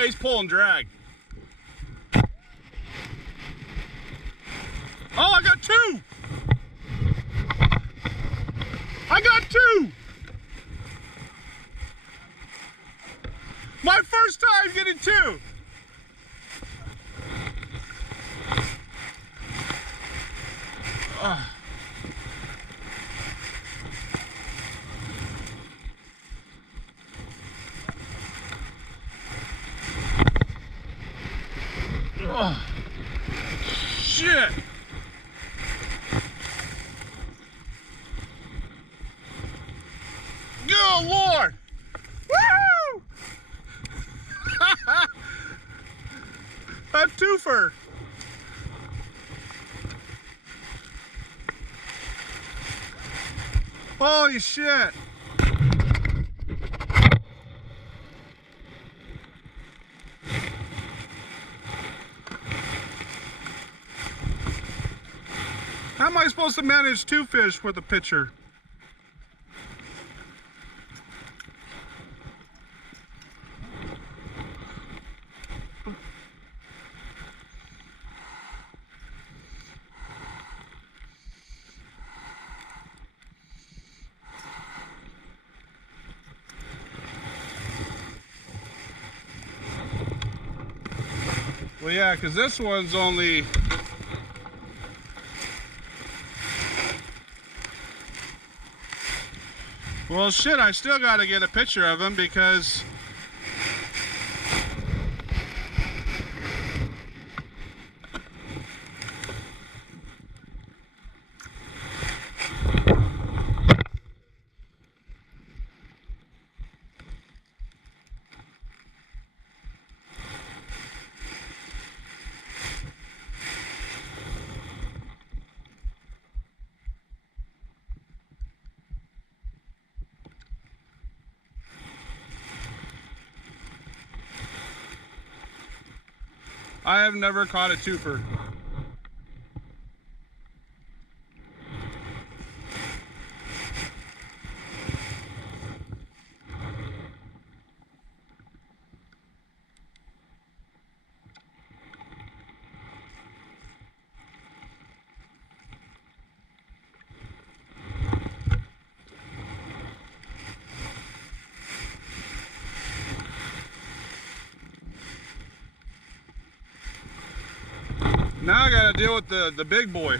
way, he's pulling drag. Oh, I got two! I got two! My first time getting two! Oh, shit! Good Lord! Woo! A twofer! Holy shit! How am I supposed to manage two fish with a pitcher? Well, yeah, because this one's only... Well, shit, I still got to get a picture of him because... I have never caught a twofer. Now I gotta deal with the big boy.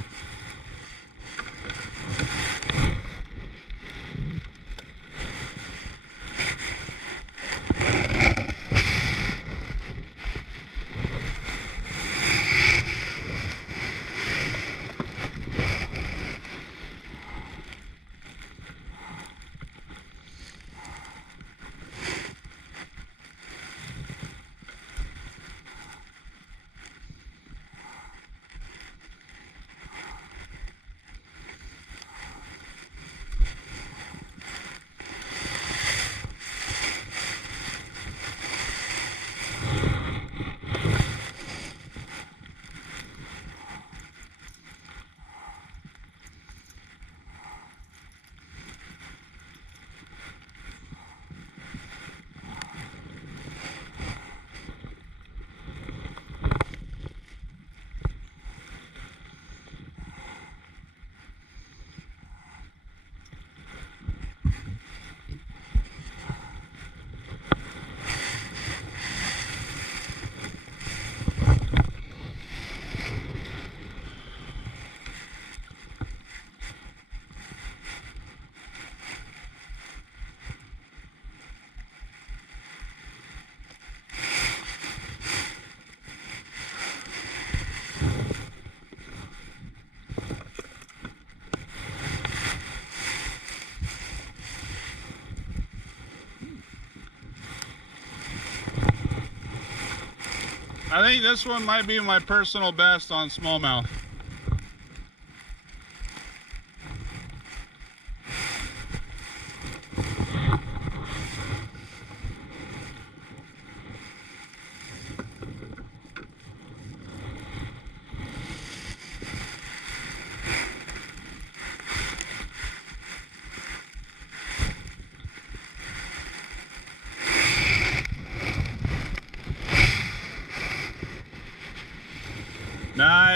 I think this one might be my personal best on smallmouth.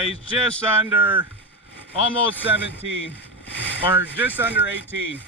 he's just under, almost 17, or just under 18.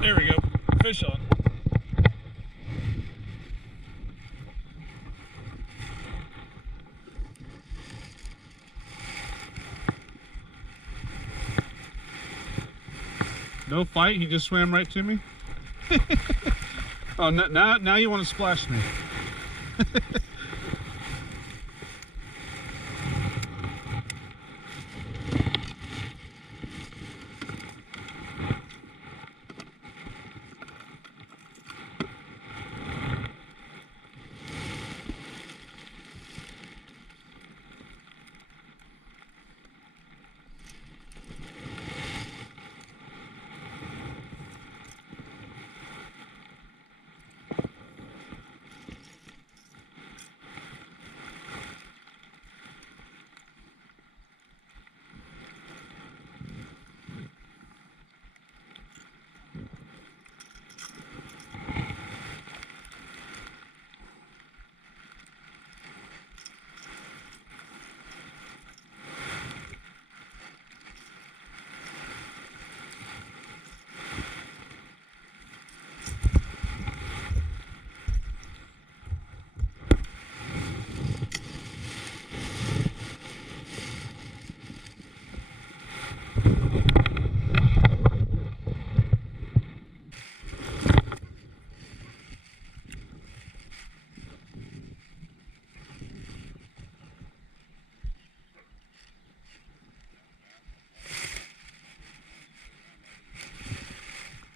There we go. Fish on. No fight, he just swam right to me. Oh, now you want to splash me.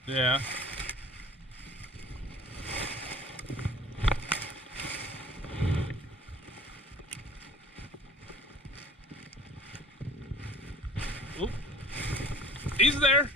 Yeah. Oop. He's there.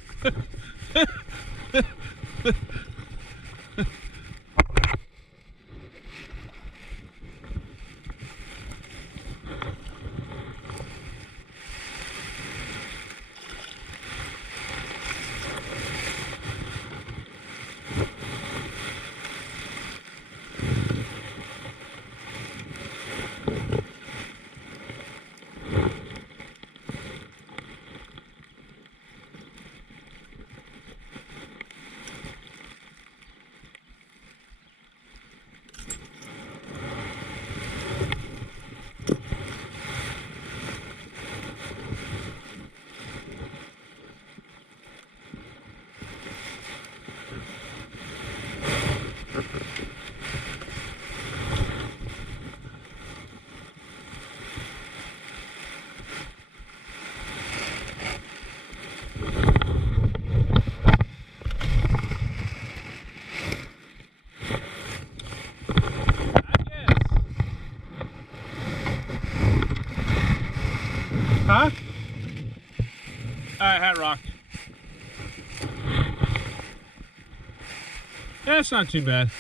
Hat Rock. Yeah, it's not too bad.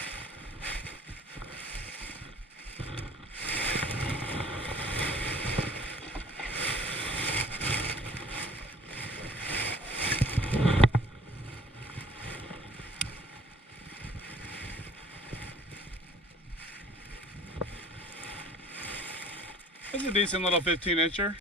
It's a decent little 15-incher.